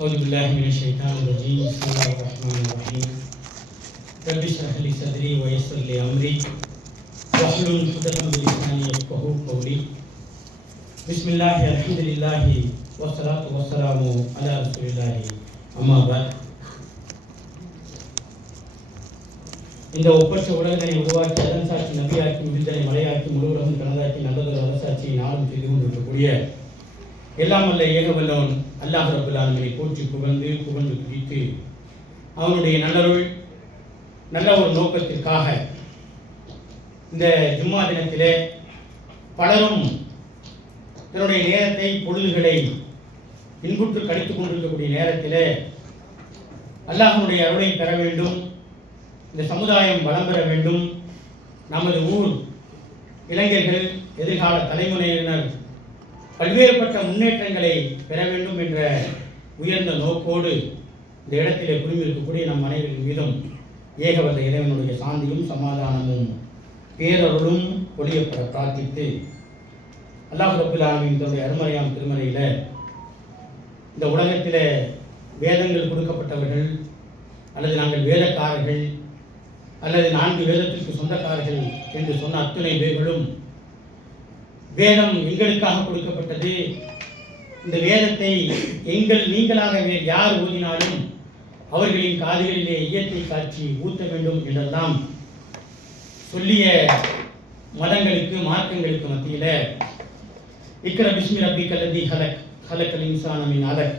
أعوذ بالله من الشيطان الرجيم. بسم الله الرحمن الرحيم. رب اشرح لي صدري ويسر لي أمري واحلل عقدة من لساني يفقهوا قولي. بسم الله الحمد لله والصلاة والسلام على رسول الله. أما بعد. இந்த ஒப்பற்ற உலகத்தை உருவாக்கி அதன் சாட்சி நபியாக்கி விடுதலை மலையாக்கி முழு உலகம் கனதாக்கி நல்லதொரு அரசாட்சியை நாளும் செய்து கொண்டிருக்கக்கூடிய எல்லாம் வல்ல ஏகவல்லவன் அல்லாஹ் ரப்பல் ஆலமீனை போற்றி புகழ்ந்து துதித்து அவனுடைய நல்ல ஒரு நோக்கத்திற்காக இந்த ஜும்மா தினத்திலே பலரும் தன்னுடைய நேரத்தை பொழுதுகளை இன்புற்று கழித்துக் கொண்டிருக்கக்கூடிய நேரத்திலே அல்லாஹ்வுடைய அருளை பெற வேண்டும், இந்த சமுதாயம் வளம் பெற வேண்டும், நமது ஊர் இளைஞர்கள் எதிர்கால தலைமுறையினர் பல்வேறுபட்ட முன்னேற்றங்களை பெற வேண்டும் என்ற உயர்ந்த நோக்கோடு இந்த இடத்திலே குழுமியிருக்கக்கூடிய நம் அனைவரின் மீதும் ஏகவல்ல இறைவனுடைய சாந்தியும் சமாதானமும் பேரருளும் பொழியப்பட பிரார்த்தித்து அல்லாஹ் ரப்பல் ஆலமீன் தன்னுடைய அருமறையாம் திருமறையில் இந்த உலகத்தில் வேதங்கள் கொடுக்கப்பட்டவர்கள் அல்லது நாங்கள் வேதக்காரர்கள் அல்லது 4 வேதத்திற்கு சொந்தக்காரர்கள் என்று சொன்ன அத்தனை பேர்களும் வேதம் எங்களுக்காக கொடுக்கப்பட்டது, இந்த வேதத்தை நீங்களாக வேறு யார் ஓதினாலும் அவர்களின் காதுகளிலே ஈயத்தை காட்சி ஊத்த வேண்டும் என்றெல்லாம் சொல்லிய மதங்களுக்கு மார்க்கங்களுக்கு மத்தியில் இக்ர பிஸ்மி ரப்பிக்கல் லதீ ஹலக்கல் இன்சான மின் அலக்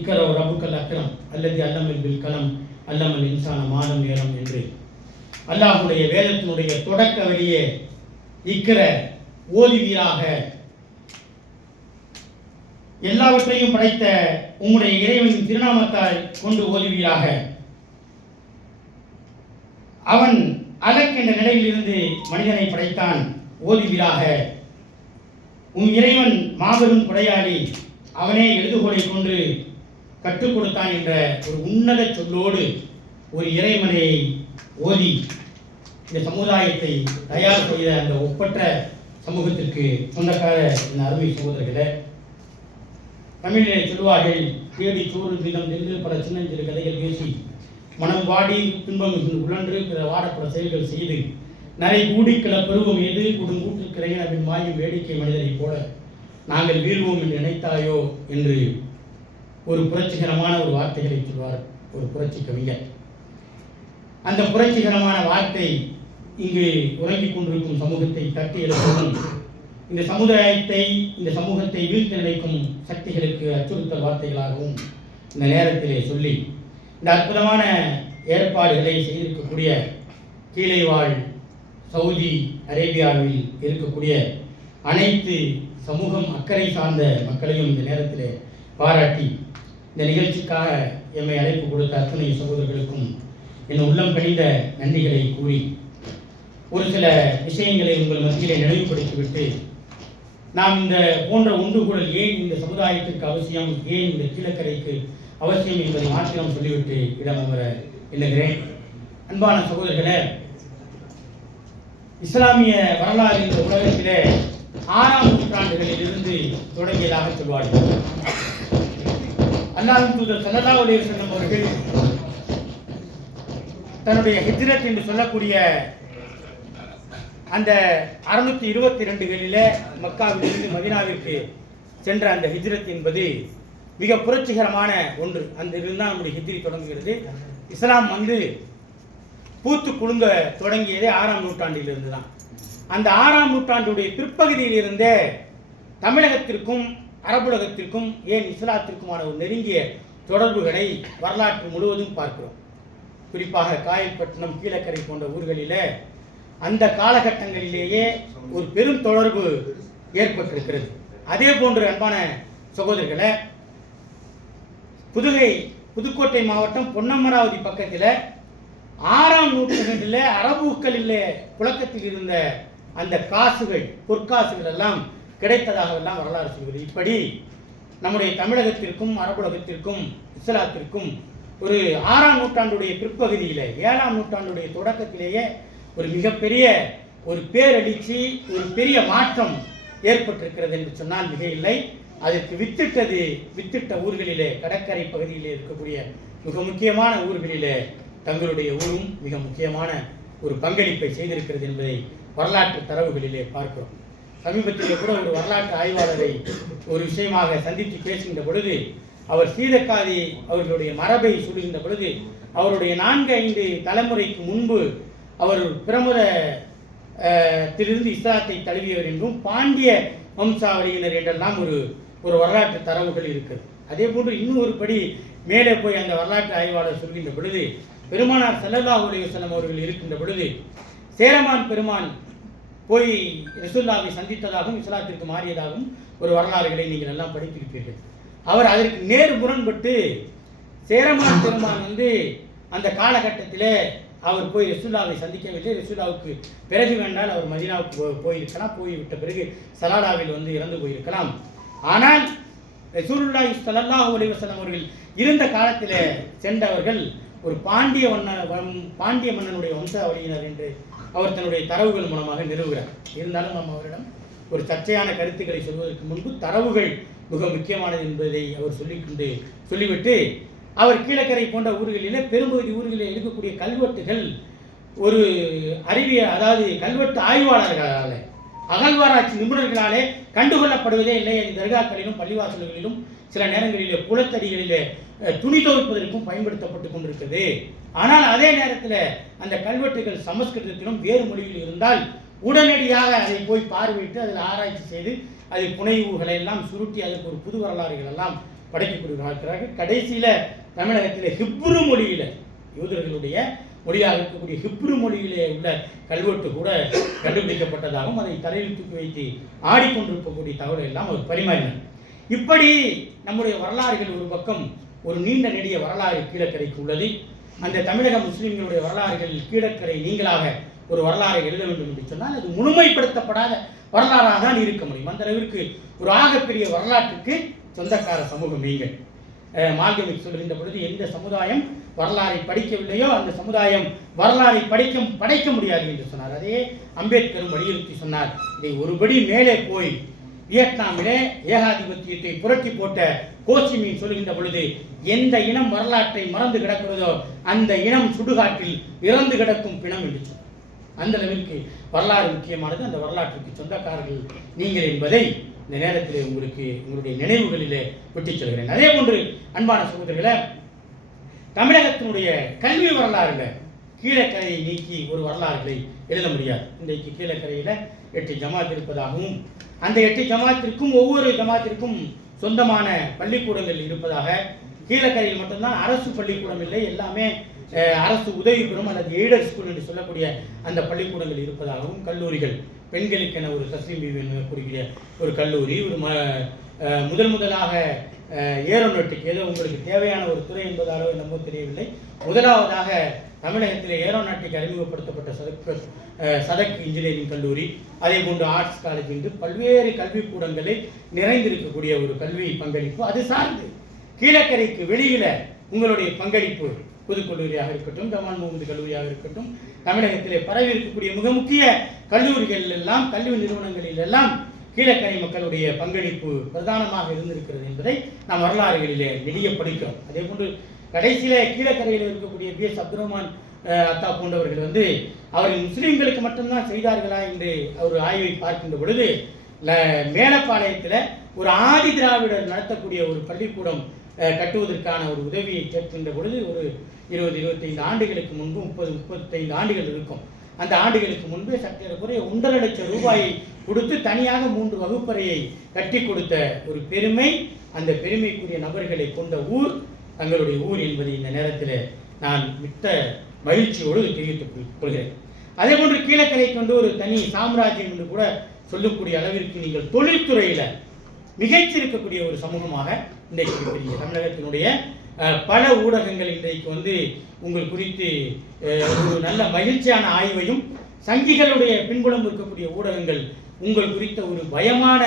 இக்ர ரப்புக்கல் அக்ரம் அல்லதி அல்லமல் பில் கலம் அல்லமல் இன்சான மானம் நேரம் என்று அல்லாஹ்வுடைய வேதத்தினுடைய தொடக்க வரியே இக்ர ஓதுவீராக, எல்லாவற்றையும் படைத்த உம்முடைய இறைவனின் திருநாமத்தால் கொண்டு ஓதுவீராக. அவன் அலக் என்ற நிலையிலிருந்து மனிதனை படைத்தான், ஓதுவீராக. உம் இறைவன் மாபெரும் கொடையாளி, அவனே எழுதுகோலை கொண்டு கற்றுக் கொடுத்தான் என்ற ஒரு உன்னத சொல்லோடு ஒரு இறைமனையை ஓதி இந்த சமுதாயத்தை தயார் செய்த அந்த ஒப்பற்ற சமூகத்திற்கு சொந்தக்கார இந்த அருமை சகோதரர்களே, தமிழிலே சொல்வார்கள், தேடி சோறு வீதம் நெல்லு பல சின்னஞ்சிறு கதைகள் பேசி மனம் வாடி துன்பம் உழன்று பிற வாடப்பட செயல்கள் செய்து நரை கூடி கிள பெருவம் எது குடுங்கூட்டில் கிரையினவின் மாயும் வேடிக்கை மனிதரை போல நாங்கள் வீழ்வோம் என்று நினைத்தாயோ என்று ஒரு புரட்சிகரமான ஒரு வார்த்தைகளை சொல்வார் ஒரு புரட்சி கவிஞர். அந்த புரட்சிகரமான வார்த்தை இங்கு உறங்கிக் கொண்டிருக்கும் சமூகத்தை தட்டி எழுப்பவும், இந்த சமுதாயத்தை இந்த சமூகத்தை வீழ்த்தி நினைக்கும் சக்திகளுக்கு அச்சுறுத்தல் வார்த்தைகளாகவும் இந்த நேரத்திலே சொல்லி இந்த அற்புதமான ஏற்பாடுகளை செய்திருக்கக்கூடிய கீழே வாழ் சவுதி அரேபியாவில் இருக்கக்கூடிய அனைத்து சமூகம் அக்கறை சார்ந்த மக்களையும் இந்த நேரத்திலே பாராட்டி இந்த நிகழ்ச்சிக்காக எம்மை அழைப்பு கொடுத்த அத்தனை சகோதரர்களுக்கும் என் உள்ளம் கனிந்த நன்றிகளை கூறி ஒரு சில விஷயங்களை உங்கள் மத்தியிலே நினைவுபடுத்திவிட்டு நாம் இந்த போன்ற ஒன்றுகூடல் ஏன் இந்த சமுதாயத்திற்கு அவசியம், ஏன் இந்த கீழக்கரைக்கு அவசியம் என்பதை மாத்திரம் சொல்லிவிட்டு இடம் அமர எண்ணுகிறேன். அன்பான சகோதரர்களே, இஸ்லாமிய வரலாறு இந்த உலகத்திலே 6ஆம் நூற்றாண்டுகளில் இருந்து தொடங்கியதாக சொல்வார்கள். அல்லாஹ்வின் தூதர் ஸல்லல்லாஹு அலைஹி வஸல்லம் அவர்கள் தன்னுடைய ஹிஜ்ரத் என்று சொல்லக்கூடிய அந்த 622களிலே மக்காவிலிருந்து மதீனாவிற்கு சென்ற அந்த ஹிஜ்ரத் என்பது மிக புரட்சிகரமான ஒன்று. அந்த இருந்தால் நம்முடைய ஹிஜ்ரி தொடங்குகிறது. இஸ்லாம் பூத்து குலுங்க தொடங்கியதே 6ஆம் நூற்றாண்டிலிருந்து தான். அந்த 6ஆம் நூற்றாண்டுடைய பிற்பகுதியிலிருந்தே தமிழகத்திற்கும் அரபுலகத்திற்கும் ஏன் இஸ்லாத்திற்குமான ஒரு நெருங்கிய தொடர்புகளை வரலாற்று முழுவதும் பார்க்கிறோம். குறிப்பாக காயல்பட்டினம், கீழக்கரை போன்ற ஊர்களில் அந்த காலகட்டங்களிலேயே ஒரு பெரும் தொடர்பு ஏற்பட்டிருக்கிறது. அதே போன்று அன்பான சகோதரர்களை, புதுக்கோட்டை மாவட்டம் பொன்னமராவதி பக்கத்தில் 6ஆம் நூற்றாண்டில் அரபுக்களில் புழக்கத்தில் இருந்த அந்த காசுகள், பொற்காசுகள் எல்லாம் கிடைத்ததாக எல்லாம் வரலாறு சொல்கிறது. இப்படி நம்முடைய தமிழகத்திற்கும் அரபுலகத்திற்கும் இஸ்லாத்திற்கும் ஒரு 6ஆம் நூற்றாண்டுடைய பிற்பகுதியில் 7ஆம் நூற்றாண்டுடைய தொடக்கத்திலேயே ஒரு மிகப்பெரிய ஒரு பேரெழுச்சி, ஒரு பெரிய மாற்றம் ஏற்பட்டிருக்கிறது என்று சொன்னால் மிக இல்லை. அதற்கு வித்திட்ட ஊர்களிலே, கடற்கரை பகுதியிலே இருக்கக்கூடிய மிக முக்கியமான ஊர்களிலே தங்களுடைய ஊரும் மிக முக்கியமான ஒரு பங்களிப்பை செய்திருக்கிறது என்பதை வரலாற்று தரவுகளிலே பார்க்கிறோம். சமீபத்திலே கூட ஒரு வரலாற்று ஆய்வாளரை ஒரு விஷயமாக சந்தித்து பேசுகின்ற பொழுது, அவர் சீதக்காதி அவர்களுடைய மரபை சொல்லுகின்ற பொழுது, அவருடைய 4-5 தலைமுறைக்கு முன்பு அவர் பிரமுதத்திலிருந்து இஸ்லாத்தை தழுவியவர் என்றும் பாண்டிய வம்சாவளியினர் என்றெல்லாம் ஒரு வரலாற்று தரவுகள் இருக்கிறது. அதே போன்று இன்னும் ஒரு படி மேலே போய் அந்த வரலாற்று ஆய்வாளர் சொல்கின்ற பொழுது, பெருமானார் ஸல்லல்லாஹு அலைஹி வஸல்லம் அவர்கள் இருக்கின்ற பொழுது சேரமான் பெருமான் போய் ரசூலுல்லாஹை சந்தித்ததாகவும் இஸ்லாத்திற்கு மாறியதாகவும் ஒரு வரலாறுகளை நீங்கள் எல்லாம் படித்திருப்பீர்கள். அவர் அதற்கு நேர் முரண்பட்டு சேரமான் பெருமான் அந்த காலகட்டத்தில் அவர் போய் ரசூலுல்லாஹை சந்திக்கவில்லை. ரசூலுல்லாஹுக்கு பிறகு வேண்டால் அவர் மதீனாவுக்கு போயிருக்கலாம், போய்விட்ட பிறகு சலாலாவில் இறந்து போயிருக்கலாம். ஆனால் ரசூலுல்லாஹி ஸல்லல்லாஹு அலைஹி வஸல்லம் அவர்கள் இருந்த காலத்தில் சென்றவர்கள் ஒரு பாண்டிய மன்னனுடைய வம்சாவளியினர் என்று அவர் தன்னுடைய தரவுகள் மூலமாக நிறுவுகிறார். இருந்தாலும் நம்ம அவரிடம் ஒரு சர்ச்சையான கருத்துக்களை சொல்வதற்கு முன்பு தரவுகள் மிக முக்கியமானது என்பதை அவர் சொல்லிவிட்டு அவர் கீழக்கரை போன்ற ஊர்களிலே, பெரும்பகுதி ஊர்களில் இருக்கக்கூடிய கல்வெட்டுகள் ஒரு அதாவது கல்வெட்டு ஆய்வாளர்களால், அகழ்வாராய்ச்சி நிபுணர்களாலே கண்டுகொள்ளப்படுவதே இல்லை. அது தர்காக்களிலும் பள்ளிவாசல்களிலும் சில நேரங்களிலே குளத்தடிகளிலே துணி துவைப்பதற்கும் பயன்படுத்தப்பட்டு கொண்டிருக்கிறது. ஆனால் அதே நேரத்தில் அந்த கல்வெட்டுகள் சமஸ்கிருதத்திலும் வேறு மொழியில் இருந்தால் உடனடியாக அதை போய் பார்வையிட்டு அதில் ஆராய்ச்சி செய்து அதில் புனைவுகளை எல்லாம் சுருட்டி அதற்கு ஒரு புது வரலாறுகள் எல்லாம் படைக்கப்படுகிறார்கள். கடைசியில் தமிழகத்தில் ஹிப்ரு மொழியில், யூதர்களுடைய மொழியாக இருக்கக்கூடிய ஹிப்ரு மொழியிலே உள்ள கல்வெட்டு கூட கண்டுபிடிக்கப்பட்டதாகவும் அதை தலையில் தூக்கி வைத்து ஆடிக்கொண்டிருக்கக்கூடிய தகவலை எல்லாம் அவர் பரிமாறினார். இப்படி நம்முடைய வரலாறுகள் ஒரு பக்கம் ஒரு நீண்ட நெடிய வரலாறு கீழக்கரைக்கு உள்ளது. அந்த தமிழக முஸ்லிம்களுடைய வரலாறுகள் கீழக்கரை நீங்களாக ஒரு வரலாறை எழுத வேண்டும் என்று சொன்னால் அது முழுமைப்படுத்தப்படாத வரலாறாக தான் இருக்க முடியும். அந்த அளவிற்கு ஒரு ஆகப்பெரிய வரலாற்றுக்கு சொந்தக்கார சமூகம் நீங்கள். மார்கமிக் சொல்கின்ற பொழுது, எந்த சமுதாயம் வரலாறை படிக்கவில்லையோ அந்த சமுதாயம் வரலாறை படைக்க முடியாது என்று சொன்னார். அதே அம்பேத்கரும் வலியுறுத்தி சொன்னார். இதை ஒருபடி மேலே போய் வியட்நாமிலே ஏகாதிபத்தியத்தை புரட்டி போட்ட கோசிமின் சொல்கின்ற பொழுது, எந்த இனம் வரலாற்றை மறந்து கிடக்கிறதோ அந்த இனம் சுடுகாட்டில் இறந்து கிடக்கும் பிணம் என்று சொன்னார். அந்த அளவிற்கு வரலாறு முக்கியமானது. அந்த வரலாற்றுக்கு சொந்தக்காரர்கள் நீங்கள் என்பதை இந்த நேரத்தில் உங்களுடைய நினைவுகளிலே விட்டுச் சொல்கிறேன். அதே போன்று அன்பான சகோதரர்களே, தமிழகத்தினுடைய கல்வி வரலாறுல கீழக்கரையை நீக்கி ஒரு வரலாறுகளை எழுத முடியாது. இன்றைக்கு கீழக்கரையில் 8 ஜமாத் இருப்பதாகவும் அந்த 8 ஜமாத்திற்கும் ஒவ்வொரு ஜமாத்திற்கும் சொந்தமான பள்ளிக்கூடங்கள் இருப்பதாக, கீழக்கரையில் மட்டும்தான் அரசு பள்ளிக்கூடம் இல்லை, எல்லாமே அரசு உதவி பெறும் அல்லது எய்டட் ஸ்கூல் என்று சொல்லக்கூடிய அந்த பள்ளிக்கூடங்கள் இருப்பதாகவும், கல்லூரிகள் பெண்களுக்கென ஒரு தஸ்லீம் பீவி கூடிய ஒரு கல்லூரி, ஒரு முதலாக ஏரோநாட்டிக், ஏதோ உங்களுக்கு தேவையான ஒரு துறை என்பதாலோ என்னமோ தெரியவில்லை, முதலாவதாக தமிழகத்தில் ஏரோநாட்டிக் அறிமுகப்படுத்தப்பட்ட சதக் இன்ஜினியரிங் கல்லூரி, அதே போன்று ஆர்ட்ஸ் காலேஜ் என்று பல்வேறு கல்விக்கூடங்களில் நிறைந்திருக்கக்கூடிய ஒரு கல்வி பங்களிப்பு. அது சார்ந்து கீழக்கரைக்கு வெளியில் உங்களுடைய பங்களிப்பு புதுக்கல்லூரியாக இருக்கட்டும், ஜமான் முகமது கல்லூரியாக இருக்கட்டும், தமிழகத்திலே பரவி இருக்கக்கூடிய மிக முக்கிய கல்லூரிகள் எல்லாம், கல்வி நிறுவனங்களில் எல்லாம் கீழக்கரை மக்களுடைய பங்களிப்பு பிரதானமாக இருந்திருக்கிறது என்பதை நாம் வரலாறுகளிலே நெடிய படிக்கிறோம். அதே போன்று கடைசியிலே கீழக்கரையில் இருக்கக்கூடிய பி.எஸ். அப்துல் ரஹ்மான் அத்தா போன்றவர்கள் அவர்கள் முஸ்லீம்களுக்கு மட்டும்தான் செய்தார்களா என்று ஒரு ஆய்வை பார்க்கின்ற பொழுது, மேலப்பாளையத்தில் ஒரு ஆதி திராவிடர் நடத்தக்கூடிய ஒரு பள்ளிக்கூடம் கட்டுவதற்கான ஒரு உதவியை கேட்கின்ற பொழுது ஒரு 20-25 ஆண்டுகளுக்கு முன்பு, 30-35 ஆண்டுகள் இருக்கும். அந்த ஆண்டுகளுக்கு முன்பே சற்றேறக்குறைய 1.5 லட்சம் ரூபாயை கொடுத்து தனியாக 3 வகுப்பறையை கட்டி கொடுத்த ஒரு பெருமை, அந்த பெருமைக்குரிய நபர்களை கொண்ட ஊர் தங்களுடைய ஊர் என்பதை இந்த நேரத்தில் நான் மிக்க மகிழ்ச்சியோடு தெரிவித்துக் கொள்கிறேன். அதே போன்று கீழக்கரை கொண்டு ஒரு தனி சாம்ராஜ்யம் என்று கூட சொல்லக்கூடிய அளவிற்கு நீங்கள் தொழில்துறையில் மிகச்சிருக்கக்கூடிய ஒரு சமூகமாக இன்றைக்கு இருக்கிறீங்க. தமிழகத்தினுடைய பல ஊடகங்கள் இன்றைக்கு உங்கள் குறித்து ஒரு நல்ல மகிழ்ச்சியான ஆய்வையும், சங்கிகளுடைய பின்புலம் இருக்கக்கூடிய ஊடகங்கள் உங்கள் குறித்த ஒரு பயமான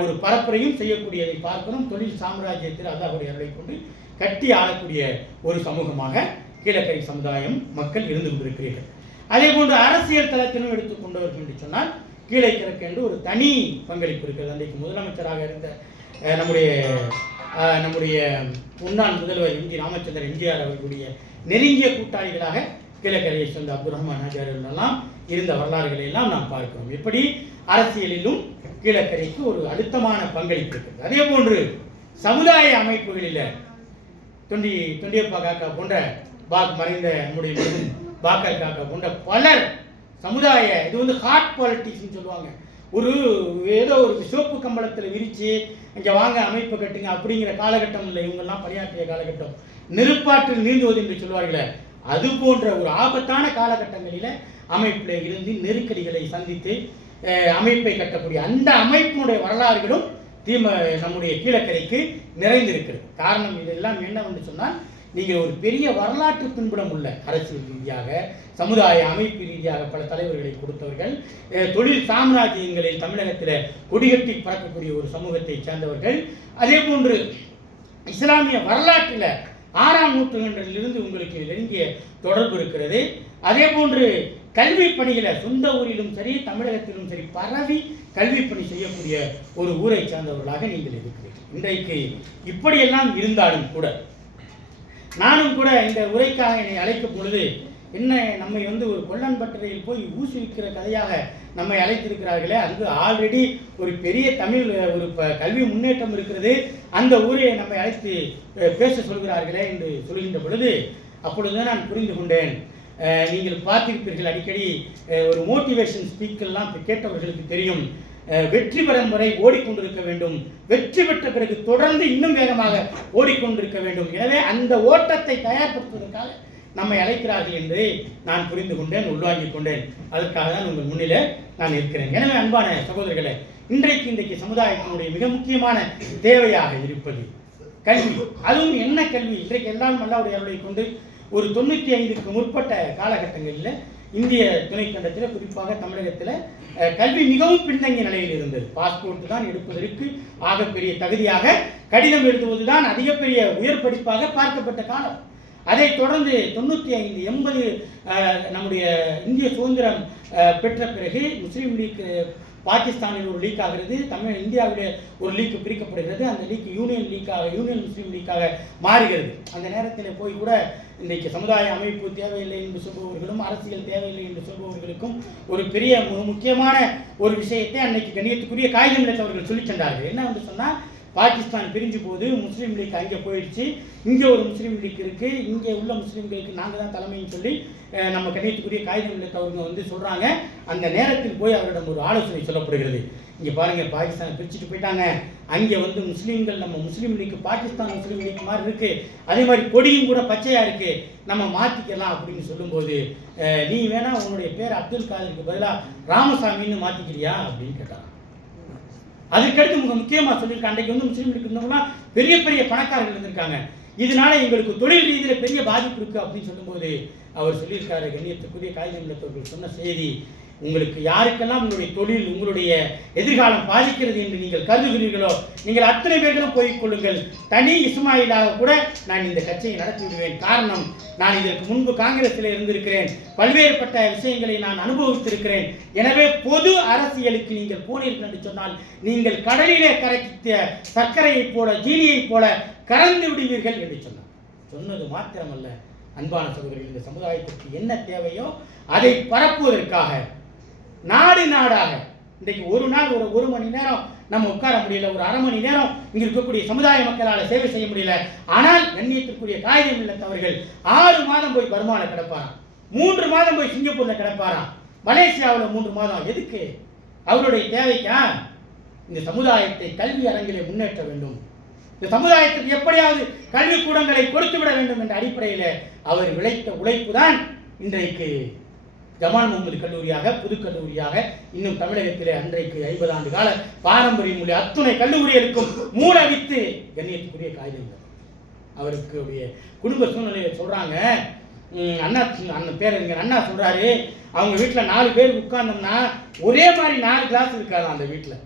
ஒரு பரப்புரையும் செய்யக்கூடியதை பார்க்கிறோம். தொழில் சாம்ராஜ்யத்தில் அல்லாஹ்வுடைய அருளை கொண்டு கட்டி ஆளக்கூடிய ஒரு சமூகமாக கீழக்கரை சமுதாயம் மக்கள் இருந்து கொண்டிருக்கிறீர்கள். அதே போன்று அரசியல் தளத்திலும் எடுத்துக்கொண்டவர்கள் என்று சொன்னால் கீழக்கரைக்கு என்று ஒரு தனி பங்களிப்பு இருக்கிறது. அன்றைக்கு முதலமைச்சராக இருந்த நம்முடைய நம்முடைய முன்னாள் முதல்வர் ராமச்சந்திரன் எம்ஜிஆர் அவர்களுடைய நெருங்கிய கூட்டாளிகளாக கீழக்கரையை சேர்ந்த அப்துல் ரஹ்மான் ஆச்சாரியர்களெல்லாம் இருந்த வரலாறுகளை எல்லாம் நாம் பார்க்கிறோம். எப்படி அரசியலிலும் கீழக்கரைக்கு ஒரு அழுத்தமான பங்களிப்பு இருக்கிறது. அதே போன்று சமுதாய அமைப்புகளில் தொண்டியப்பா காக்கா போன்ற மறைந்த நம்முடைய பாக்கர் காக்கா போன்ற பலர் சமுதாய இது ஹார்ட் பாலிட்டிக்ஸ்ன்னு சொல்லுவாங்க. ஏதோ ஒரு சிவப்பு கம்பளத்தில் விரித்து இங்கே வாங்க அமைப்பு கட்டுங்க அப்படிங்கிற காலகட்டம் இல்லை. இவங்கெல்லாம் பணியாற்றிய காலகட்டம் நெருப்பாற்றில் நீந்துவது என்று சொல்வார்களே, அது போன்ற ஒரு ஆபத்தான காலகட்டங்களில் அமைப்பில் இருந்து நெருக்கடிகளை சந்தித்து அமைப்பை கட்டக்கூடிய அந்த அமைப்பினுடைய வரலாறுகளும் நம்முடைய கீழக்கரைக்கு நிறைந்திருக்கிறது. காரணம் இதெல்லாம் என்னவென்று சொன்னால், நீங்கள் ஒரு பெரிய வரலாற்று பின்புலம் உள்ள அரசியல் ரீதியாக சமுதாய அமைப்பு ரீதியாக பல தலைவர்களை கொடுத்தவர்கள், தொழில் சாம்ராஜ்யங்களில் தமிழகத்தில் கொடிகட்டி பறக்கக்கூடிய ஒரு சமூகத்தை சேர்ந்தவர்கள். அதே போன்று இஸ்லாமிய வரலாற்றில் 6ஆம் நூற்றாண்டிலிருந்து உங்களுக்கு நெருங்கிய தொடர்பு இருக்கிறது. அதே போன்று கல்வி பணிகளை சொந்த ஊரிலும் சரி தமிழகத்திலும் சரி பரவி கல்வி பணி செய்யக்கூடிய ஒரு ஊரை சார்ந்தவர்களாக நீங்கள் இருக்கிறீர்கள். இன்றைக்கு இப்படியெல்லாம் இருந்தாலும் கூட நானும் கூட இந்த உரைக்காக என்னை அழைக்கும் பொழுது என்ன நம்மை ஒரு கொல்லன்பட்டறையில் போய் ஊக்குவிக்கிற கதையாக நம்மை அழைத்திருக்கிறார்களே, அங்கு ஆல்ரெடி ஒரு பெரிய தமிழ் ஒரு கல்வி முன்னேற்றம் இருக்கிறது, அந்த ஊரை நம்மை அழைத்து பேச சொல்கிறார்களே என்று சொல்கின்ற பொழுது அப்பொழுதுதான் நான் புரிந்து கொண்டேன். நீங்கள் பார்த்திருப்பீர்கள், அடிக்கடி ஒரு மோட்டிவேஷன் ஸ்பீக்கர்லாம் கேட்டவர்களுக்கு தெரியும், வெற்றி பெறும் வரை ஓடிக்கொண்டிருக்க வேண்டும், வெற்றி பெற்ற பிறகு தொடர்ந்து இன்னும் வேகமாக ஓடிக்கொண்டிருக்க வேண்டும். எனவே அந்த ஓட்டத்தை தயார்படுத்துவதற்காக நம்மை அழைக்கிறார்கள் என்று நான் புரிந்து கொண்டேன், உள்வாங்கிக் கொண்டேன். அதற்காக தான் உங்கள் முன்னிலே நான் இருக்கிறேன். எனவே அன்பான சகோதரர்களே, இன்றைக்கு சமுதாயத்தினுடைய மிக முக்கியமான தேவையாக இருப்பது கல்வி. அதுவும் என்ன கல்வி? இன்றைக்கு எல்லாம் அல்லாஹ்வுடைய அருளை கொண்டு ஒரு 95க்கு முற்பட்ட காலகட்டங்களில் இந்திய துணைக்கண்டத்தில் குறிப்பாக தமிழகத்தில் கல்வி மிகவும் பின்தங்கிய நிலையில் இருந்தது. பாஸ்போர்ட் தான் எடுப்பதற்கு ஆகப்பெரிய தகுதியாக கடிதம் எழுதுவது தான் அதிகப்பெரிய உயர் படிப்பாக பார்க்கப்பட்ட காலம். அதைத் தொடர்ந்து 95, 80 நம்முடைய இந்திய சுதந்திரம் பெற்ற பிறகு முஸ்லீம் லீக் பாகிஸ்தானில் ஒரு லீக் ஆகிறது, இந்தியாவில் ஒரு லீக் பிரிக்கப்படுகிறது. அந்த லீக் யூனியன் முஸ்லீம் லீக்காக மாறுகிறது. அந்த நேரத்தில் போய் கூட இன்றைக்கு சமுதாய அமைப்பு தேவையில்லை என்று சொல்பவர்களும் அரசியல் தேவையில்லை என்று சொல்பவர்களுக்கும் ஒரு பெரிய முக்கியமான ஒரு விஷயத்தை அன்னைக்கு கண்ணியத்துக்குரிய காகிதம் இழைத்தவர்கள் சொல்லி சென்றார்கள். என்ன வந்து சொன்னால், பாகிஸ்தான் பிரிஞ்சு போது முஸ்லீம் லீக் அங்கே போயிடுச்சு, இங்கே ஒரு முஸ்லீம் லீக் இருக்குது, இங்கே உள்ள முஸ்லீம்களுக்கு நாங்கள் தான் தலைமைன்னு சொல்லி நம்ம கண்ணியத்துக்குரிய காகிதம் இழைத்தவங்க சொல்கிறாங்க. அந்த நேரத்தில் போய் அவரிடம் ஒரு ஆலோசனை சொல்லப்படுகிறது. இங்கே பாருங்கள், பாகிஸ்தானை பிரிச்சுட்டு போயிட்டாங்க, அங்கே முஸ்லீம்கள் நம்ம முஸ்லீம் லீக் பாகிஸ்தான் முஸ்லீம் லீக் மாதிரி இருக்குது, அதே மாதிரி கொடியும் கூட பச்சையாக இருக்குது, நம்ம மாற்றிக்கலாம் அப்படின்னு சொல்லும்போது, நீ வேணா உன்னுடைய பேர் அப்துல் காதருக்கு பதிலாக ராமசாமின்னு மாற்றிக்கிறியா அப்படின்னு கேட்டாங்க. அதுக்கடுத்து முக்கியமாக சொல்லியிருக்காங்க, அன்றைக்கு முஸ்லீம் லீக் இருந்தவங்களாம் பெரிய பெரிய பணக்காரர்கள் இருந்திருக்காங்க, இதனால எங்களுக்கு தொழில் ரீதியில் பெரிய பாதிப்பு இருக்குது அப்படின்னு சொல்லும்போது அவர் சொல்லியிருக்காரு, கண்ணியத்துக்குரிய காகிதம் இழைத்தவர்கள் சொன்ன செய்தி, உங்களுக்கு யாருக்கெல்லாம் உங்களுடைய தொழில் உங்களுடைய எதிர்காலம் பாதிக்கிறது என்று நீங்கள் கருதுகிறீர்களோ நீங்கள் அத்தனை பேர்களும் போய்கொள்ளுங்கள், தனி இஸ்மாயிலாக கூட நான் இந்த கட்சியை நடத்தி விடுவேன். காரணம், நான் இதற்கு முன்பு காங்கிரஸில் இருந்திருக்கிறேன், பல்வேறுபட்ட விஷயங்களை நான் அனுபவித்திருக்கிறேன். எனவே பொது அரசியலுக்கு நீங்கள் போனீர்கள் என்று சொன்னால் நீங்கள் கடலிலே கரைத்த சர்க்கரையை போல ஜீனியை போல கறந்து விடுவீர்கள் என்று சொன்னார். சொன்னது மாத்திரமல்ல, அன்பான சகோதரர்கள், இந்த சமுதாயத்திற்கு என்ன தேவையோ அதை பரப்புவதற்காக நாடு நாடாக இன்றைக்கு ஒரு நாள் ஒரு மணி நேரம் நம்ம உட்கார முடியல, ஒரு அரை மணி நேரம் இங்கே இருக்கக்கூடிய சமுதாய மக்களால் சேவை செய்ய முடியல. ஆனால் கண்ணியத்திற்குரிய காகிதம் இல்லத்தவர்கள் 6 மாதம் போய் பர்மாவில் கிடப்பாராம், 3 மாதம் போய் சிங்கப்பூரில் கிடப்பாராம், மலேசியாவில் 3 மாதம். எதுக்கு? அவருடைய தேவைக்கா? இந்த சமுதாயத்தை கல்வி அரங்கிலே முன்னேற்ற வேண்டும், இந்த சமுதாயத்துக்கு எப்படியாவது கல்விக்கூடங்களை கொடுத்து விட வேண்டும் என்ற அடிப்படையில் அவர் விளைத்த உழைப்பு தான் இன்றைக்கு ஜமால் முகமது கல்லூரியாக புதுக்கல்லூரியாக இன்னும் தமிழகத்திலே அன்றைக்கு 50 ஆண்டு கால பாரம்பரியம் உள்ள அத்துணை கல்லூரிகளுக்கும் மூல வித்து கண்ணியத்துக்குரிய காகிதங்கள். அவருக்கு குடும்ப சூழ்நிலையை சொல்றாங்க. பேரறிஞர் அண்ணா சொல்றாரு, அவங்க வீட்டில் 4 பேர் உட்கார்ந்தோம்னா ஒரே மாதிரி 4 கிளாஸ் இருக்காது அந்த வீட்டில்.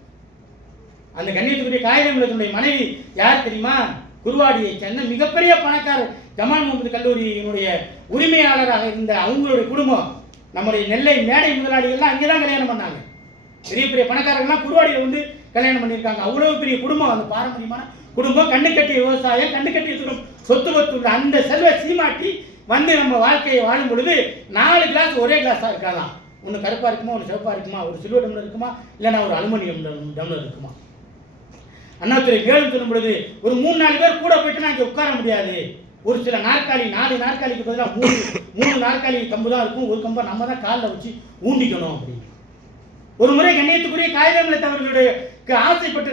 அந்த கண்ணியத்துக்குரிய காகிதங்களுடைய மனைவி யார் தெரியுமா? குருவாடியை சேர்ந்த மிகப்பெரிய பணக்காரர், ஜமால் முகமது கல்லூரியினுடைய உரிமையாளராக இருந்த அவங்களுடைய குடும்பம். நம்முடைய நெல்லை மேடை முதலாளிகள்லாம் அங்கே தான் கல்யாணம் பண்ணாங்க. பெரிய பெரிய பணக்காரர்கள்லாம் குருவாடியில் கல்யாணம் பண்ணியிருக்காங்க. அவ்வளோ பெரிய குடும்பம், அந்த பாரம்பரியமான குடும்பம், கண்ணுக்கட்டிய விவசாயம், கண்ணுக்கட்டிய சொத்து பத்து அந்த செல்வ சீமாட்டி வந்து நம்ம வாழ்க்கையை வாழும் பொழுது 4 கிளாஸ் ஒரே கிளாஸாக இருக்காதான். ஒன்று கருப்பாக இருக்குமா, ஒன்று சிவப்பாக இருக்குமா, ஒரு சில்வர் டம்ளர் இருக்குமா, இல்லைன்னா ஒரு அலுமினியம் டம்ளர் இருக்குமா. அண்ணாதுரை மேலும் சொல்லும் பொழுது ஒரு 3-4 பேர் கூட போயிட்டுனா இங்கே உட்கார முடியாது. ஒரு சில நாற்காலி 4 நாற்காலிக்கு பதிலாக 3 நாற்காலி கம்பு தான் இருக்கும். ஒரு கம்பை நம்ம தான் காலில் வச்சு ஊண்டிக்கணும் அப்படின்னு. ஒரு முறை கண்ணியத்துக்குரிய காகிதமில்லத் அவர்களுடைய ஆசைப்பட்டு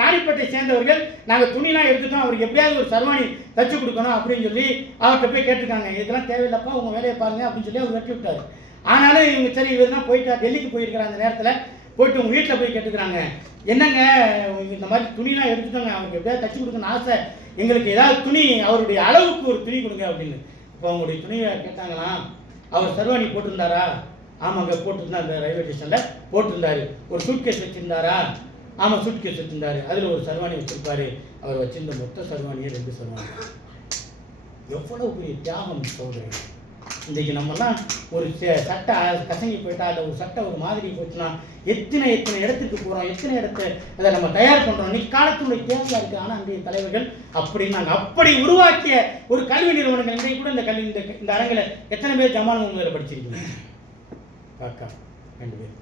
ராணிப்பேட்டை சேர்ந்தவர்கள் நாங்கள் துணிலாம் எடுத்துட்டோம், அவருக்கு எப்படியாவது ஒரு சர்வாணி தச்சு கொடுக்கணும் அப்படின்னு சொல்லி அவர்கிட்ட போய் கேட்டுருக்காங்க. இதெல்லாம் தேவையில்லப்பா, உங்கள் வேலையை பாருங்க அப்படின்னு சொல்லி அவர் வெட்டி விட்டார். ஆனாலும் இவங்க சரி இவர் தான் போயிட்டா, டெல்லிக்கு போயிருக்கிறாங்க. அந்த நேரத்தில் போயிட்டு உங்கள் வீட்டில் போய் கேட்டுக்கிறாங்க, என்னங்க இந்த மாதிரி துணிலாம் எடுத்துட்டோங்க, அவருக்கு எப்படியாவது தச்சு கொடுக்கணும்னு ஆசை, எங்களுக்கு ஏதாவது துணி அவருடைய அளவுக்கு ஒரு துணி கொடுங்க அப்படின்னு. இப்போ அவங்களுடைய துணியை கேட்டாங்களாம், அவர் சர்வாணி போட்டிருந்தாரா? ஆமாங்க போட்டிருந்தா, அந்த ரயில்வே ஸ்டேஷனில் போட்டிருந்தாரு. ஒரு சூட்கேஸ் வச்சுருந்தாரா? ஆமாம் சூட்கேஸ் வச்சுருந்தாரு. அதில் ஒரு சர்வாணி வச்சுருப்பாரு. அவர் வச்சிருந்த மொத்த சர்வாணியே 2 சர்வாணி. எவ்வளோ பெரிய தியாகம் சோதரர்கள். இன்றைக்கு நம்மலாம் ஒரு சட்டை கசங்கி போயிட்டா, இல்லை ஒரு சட்டை ஒரு மாதிரி போச்சுன்னா எத்தனை இடத்துக்கு போகிறோம், எத்தனை இடத்த அதை நம்ம தயார் பண்ணுறோம். இன்னைக்கு காலத்தினுடைய தேவையாக இருக்குது. ஆனால் அன்றைய தலைவர்கள் அப்படின்னாங்க. அப்படி உருவாக்கிய ஒரு கல்வி நிறுவனங்கள் இன்றைக்கு கூட இந்த அரங்கில் எத்தனை பேர் ஜமால் முகமதுல படிச்சிருக்கீங்க? காக்கா 2 பேர்.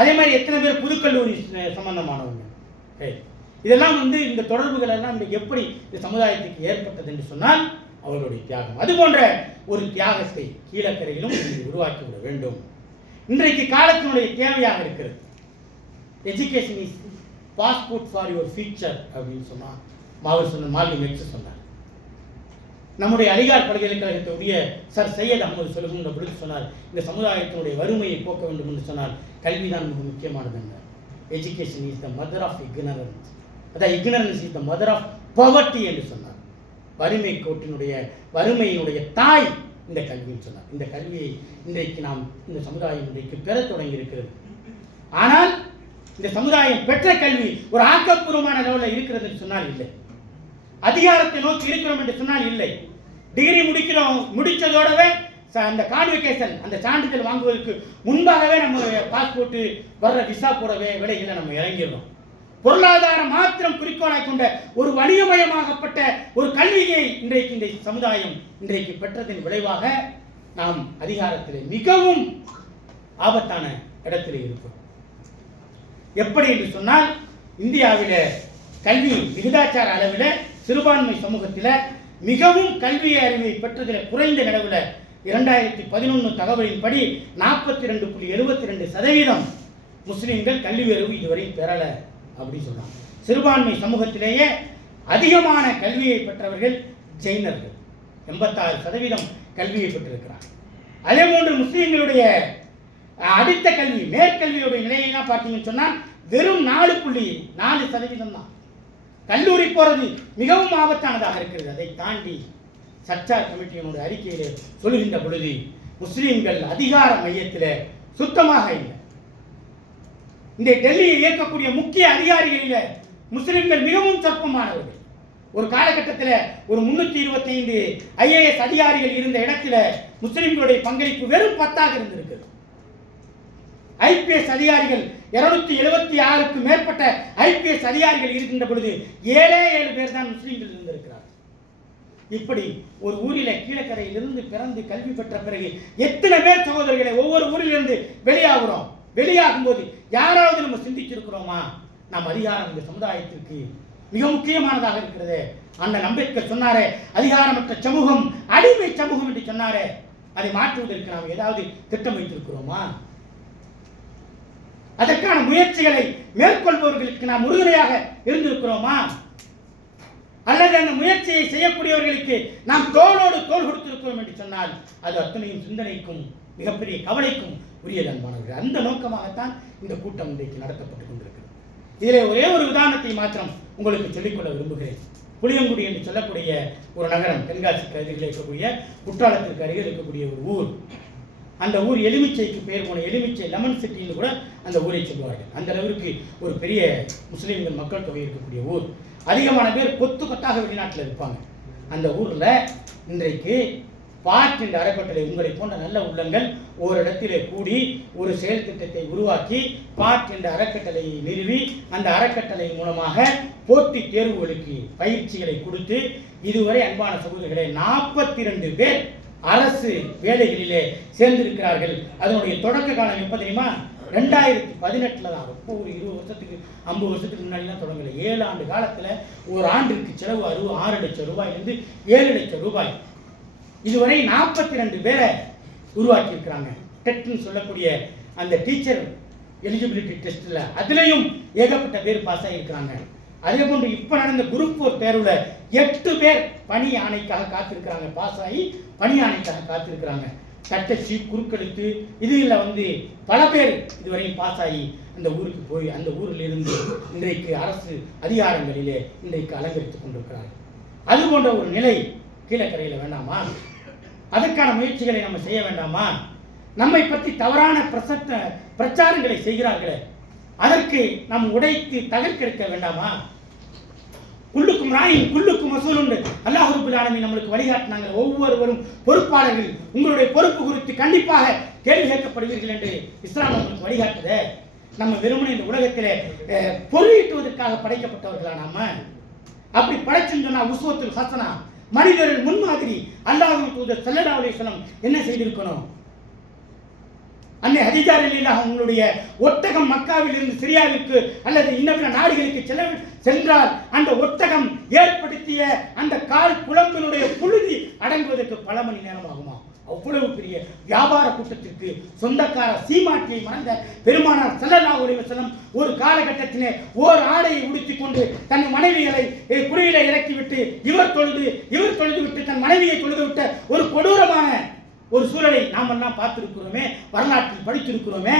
அதே மாதிரி எத்தனை பேர் புதுக்கல்லூரி சம்பந்தமானவங்க? இதெல்லாம் இந்த தொடர்புகள் எல்லாம் எப்படி இந்த சமுதாயத்துக்கு ஏற்பட்டது என்று சொன்னால் அவர்களுடைய தியாகம். அது போன்ற ஒரு தியாகத்தை கீழக்கரையிலும் உருவாக்கிவிட வேண்டும். இன்றைக்கு காலத்தினுடைய தேவையாக இருக்கிறது. Education is passport for your future அப்படின்னு சொன்னால் அவர் சொன்ன மால்வின் எக்ஸ் சொன்னார். நம்முடைய அலிகார் பல்கலைக்கழகத்துடைய சர் சையத் அகமது சொல்லுகின்ற பொழுது சொன்னார், இந்த சமுதாயத்தினுடைய வறுமையை போக்க வேண்டும் என்று சொன்னால் கல்விதான் மிக முக்கியமானது. Education is the mother of ignorance, அதாவது ignorance is the mother of poverty என்று சொன்னார். வறுமையினுடைய தாய் இந்த கல்வின்னு சொன்னார். இந்த கல்வியை இன்றைக்கு நாம் இந்த சமுதாயம் இன்றைக்கு பெற தொடங்கி இருக்கிறது. ஆனால் இந்த சமுதாயம் பெற்ற கல்வி ஒரு ஆக்கப்பூர்வமான லெவலில் இருக்கிறது என்று சொன்னால் இல்லை. அதிகாரத்தை நோக்கி இருக்கிறோம் என்று சொன்னால் இல்லை. டிகிரி முடிச்சதோடவே அந்த கான்வெகேஷன், அந்த சான்றிதழ் வாங்குவதற்கு முன்பாகவே நம்ம பாஸ்போர்ட்டு வர்ற விசா போடவே வேலைகளை நம்ம இறங்கிடுறோம். பொருளாதாரம் மாத்திரம் குறிக்கோளாய் கொண்ட ஒரு வணிகமயமாகப்பட்ட ஒரு கல்வியை இன்றைக்கு இந்த சமுதாயம் இன்றைக்கு பெற்றதன் விளைவாக நாம் அதிகாரத்தில் மிகவும் ஆபத்தான இடத்தில் இருக்கிறோம். எப்படி என்று சொன்னால், இந்தியாவில் கல்வி விகிதாச்சார அளவில் சிறுபான்மை சமூகத்தில் மிகவும் கல்வி அறிவை பெற்றதில் குறைந்த நிலவில் 2011 தகவலின்படி 42.72% முஸ்லிம்கள் கல்வி அறிவு இதுவரை பெறலை அப்படின்னு சொல்றாங்க. சிறுபான்மை சமூகத்திலேயே அதிகமான கல்வியை பெற்றவர்கள் ஜெயினர்கள், 86% கல்வியை பெற்றிருக்கிறார். அதே போன்று முஸ்லிம்களுடைய அடித்த கல்வி மேற்கல்வியுடைய நிலையெல்லாம் பார்த்தீங்கன்னு சொன்னால் வெறும் 4.4% தான். கல்லூரி போறது மிகவும் ஆபத்தானதாக இருக்கிறது. அதை தாண்டி சர்ச்சார் கமிட்டியினுடைய அறிக்கையில் சொல்லுகின்ற பொழுது முஸ்லிம்கள் அதிகார மையத்தில் சுத்தமாக இல்லை. இந்த டெல்லியை இயக்கக்கூடிய முக்கிய அதிகாரிகளில் முஸ்லிம்கள் மிகவும் சொற்பமானவர்கள். ஒரு காலகட்டத்தில் ஒரு 325 IAS அதிகாரிகள் இருந்த இடத்துல முஸ்லிம்களுடைய பங்களிப்பு வெறும் 10 இருந்திருக்கிறது. IPS அதிகாரிகள் 276க்கு மேற்பட்ட IPS அதிகாரிகள் இருக்கின்ற பொழுது 7 பேர் தான் முஸ்லிம்கள் இருந்திருக்கிறார். இப்படி ஒரு ஊரில் கீழக்கரையிலிருந்து பிறந்து கல்வி பெற்ற பிறகு எத்தனை பேர் சகோதரர்களை ஒவ்வொரு ஊரிலிருந்து வெளியாகிறோம். வெளியாகும் போது யாராவது நம்ம சிந்திச்சிருக்கிறோமா? நம் அதிகாரம் இந்த சமுதாயத்திற்கு மிக முக்கியமானதாக இருக்கிறது. அண்ணன் அம்பேத்கர் சொன்னாரே, அதிகாரமற்ற சமூகம் அடிமை சமூகம் என்று சொன்னாரே, அதை மாற்றுவதற்கு நாம் ஏதாவது திட்டம் வைத்திருக்கிறோமா? அதற்கான முயற்சிகளை மேற்கொள்பவர்களுக்கு நாம் உறுதுணையாக இருந்திருக்கிறோமா? அல்லது அந்த முயற்சியை செய்யக்கூடியவர்களுக்கு நாம் தோளோடு தோள் கொடுத்திருக்கிறோம் என்று சொன்னால் அது அத்தனையும் சிந்தனைக்கும் மிகப்பெரிய கவலைக்கும் உரியதன்பானவர்கள். அந்த நோக்கமாகத்தான் இந்த கூட்டம் இன்றைக்கு நடத்தப்பட்டுக் கொண்டிருக்கிறது. இதில் ஒரே ஒரு உதாரணத்தை மாத்திரம் உங்களுக்கு சொல்லிக்கொள்ள விரும்புகிறேன். புளியங்குடி என்று சொல்லக்கூடிய ஒரு நகரம், தென்காசிக்கு அருகில் இருக்கக்கூடிய குற்றாலத்திற்கு அருகில் இருக்கக்கூடிய ஒரு ஊர். அந்த ஊர் எலுமிச்சைக்கு பெயர் போன எலுமிச்சை லெமன் சிட்டின்னு கூட அந்த ஊரை சொல்லுவார்கள். அந்த அளவிற்கு ஒரு பெரிய முஸ்லீம்கள் மக்கள் தொகை இருக்கக்கூடிய ஊர். அதிகமான பேர் கொத்து கொத்தாக வெளிநாட்டில் இருப்பாங்க. அந்த ஊரில் இன்றைக்கு பாட் என்ற அறக்கட்டளை உங்களை போன்ற நல்ல உள்ளங்கள் ஓரிடத்திலே கூடி ஒரு செயல் திட்டத்தை உருவாக்கி பாட் என்ற அறக்கட்டளையை நிறுவி அந்த அறக்கட்டளை மூலமாக போட்டி தேர்வுகளுக்கு பயிற்சிகளை கொடுத்து இதுவரை அன்பான சகோதரர்களே 42 பேர் அரசு வேலைகளிலே சேர்ந்திருக்கிறார்கள். அதனுடைய தொடக்க காலம் எப்போ தெரியுமா? 2018 தான். இப்போ ஒரு 20 வருஷத்துக்கு 50 வருஷத்துக்கு முன்னாடிலாம் தொடங்கலை. 7 ஆண்டு காலத்தில் ஒரு ஆண்டிற்கு செலவு 6 லட்சம் ரூபாயிலிருந்து 7 லட்சம் ரூபாய். இதுவரை 42 பேரை உருவாக்கி இருக்கிறாங்க. டெட்னு சொல்லக்கூடிய அந்த டீச்சர் எலிஜிபிலிட்டி டெஸ்ட்டில் அதுலேயும் ஏகப்பட்ட பேர் பாஸ் ஆகியிருக்கிறாங்க. அதே போன்று இப்போ நடந்த குரூப் 4 தேர்வில் 8 பேர் பணி ஆணைக்காக காத்திருக்கிறாங்க. பாஸ் ஆகி பணி ஆணைக்காக காத்திருக்கிறாங்க. தட்டச்சு, குறுக்கெழுத்து இதில் பல பேர் இதுவரையும் பாஸ் ஆகி அந்த ஊருக்கு போய் அந்த ஊரில் இருந்து இன்றைக்கு அரசு அதிகாரங்களிலே இன்றைக்கு அலங்கரித்துக் கொண்டிருக்கிறார்கள். அது போன்ற ஒரு நிலை கீழக்கரையில் வேண்டாமா? அதற்கான முயற்சிகளை நம்ம செய்ய வேண்டாமா? நம்மை பற்றி தவறான பிரச்சாரங்களை செய்கிறார்களே, அதற்கு நாம் உடைத்து தகர்க்க வேண்டாமா? குல்லுக்கும் ராயின் குல்லுக்கும் மசூல் உண்டு. அல்லாஹ் ரப்பல் ஆலமீன் நம்மளுக்கு வழிகாட்டினாங்க. ஒவ்வொருவரும் பொறுப்பாளர்கள், உங்களுடைய பொறுப்பு குறித்து கண்டிப்பாக கேள்வி கேட்கப்படுவீர்கள் என்று இஸ்லாம் நம்மளுக்கு வழிகாட்டுதே. நம்ம வெறுமனே இந்த உலகத்திலே பொருளீட்டுவதற்காக படைக்கப்பட்டவர்களா? நாம அப்படி படைச்சுன்னு சொன்னா உஸ்வத்துல் ஹஸனா, மனிதர்கள் முன்மாதிரி. அல்லாஹ்வின் தூதர் ஸல்லல்லாஹு அலைஹி வஸல்லம் என்ன செய்திருக்கணும்? அன்னை ஹதீஜா ரலியல்லாஹு உங்களுடைய ஒட்டகம் மக்காவில் இருந்து சிரியாவிற்கு அல்லது இன்னபிற நாடுகளுக்கு சென்றால் அந்த ஒட்டகம் ஏற்படுத்திய அந்த கால் குழம்பினுடைய புழுதி அடங்குவதற்கு பல மணி நேரம் ஆகுமா? அவ்வளவு பெரிய வியாபார கூட்டத்திற்கு சொந்தக்கார சீமாட்டியை மறந்த பெருமானார் ஸல்லல்லாஹு அலைஹி வஸல்லம் ஒரு காலகட்டத்திலே ஓர் ஆடையை உடுத்திக் கொண்டு தன் மனைவிகளை குடியில இறக்கிவிட்டு இவர் தொழுது விட்டு தன் மனைவியை தொழுது விட்ட ஒரு கொடூரமான ஒரு சூழலை நாம் எல்லாம் பார்த்திருக்கிறோமே, வரலாற்றில் படித்திருக்கிறோமே.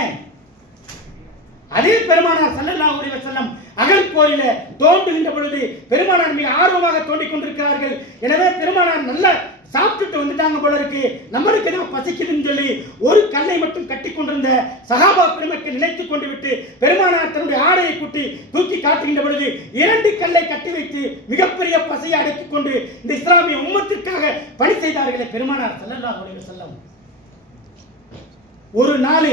அதே பெருமானார் ஸல்லல்லாஹு அலைஹி வஸல்லம் அகழ்போரில தோண்டுகின்ற பொழுது பெருமானார் மிக ஆர்வமாக தோண்டிக் கொண்டிருக்கிறார்கள். எனவே பெருமானார் நல்லா சாப்பிட்டுட்டு வந்துட்டாங்க போல இருக்கு, நம்மளுக்கு தான் பசிக்குதுன்னு சொல்லி ஒரு கல்லை மட்டும் கட்டி கொண்டிருந்த சஹாபா பெருமக்கள் நினைத்துக் கொண்டு விட்டு பெருமானார் தன்னுடைய ஆடையை கூட்டி தூக்கி காட்டுகின்ற பொழுது 2 கல்லை கட்டி வைத்து மிகப்பெரிய பசையை அடக்கிக் கொண்டு இந்த இஸ்லாமிய உம்மத்திற்காக பணி செய்தார்களே பெருமானார் ஸல்லல்லாஹு அலைஹி வஸல்லம். ஒரு நாள்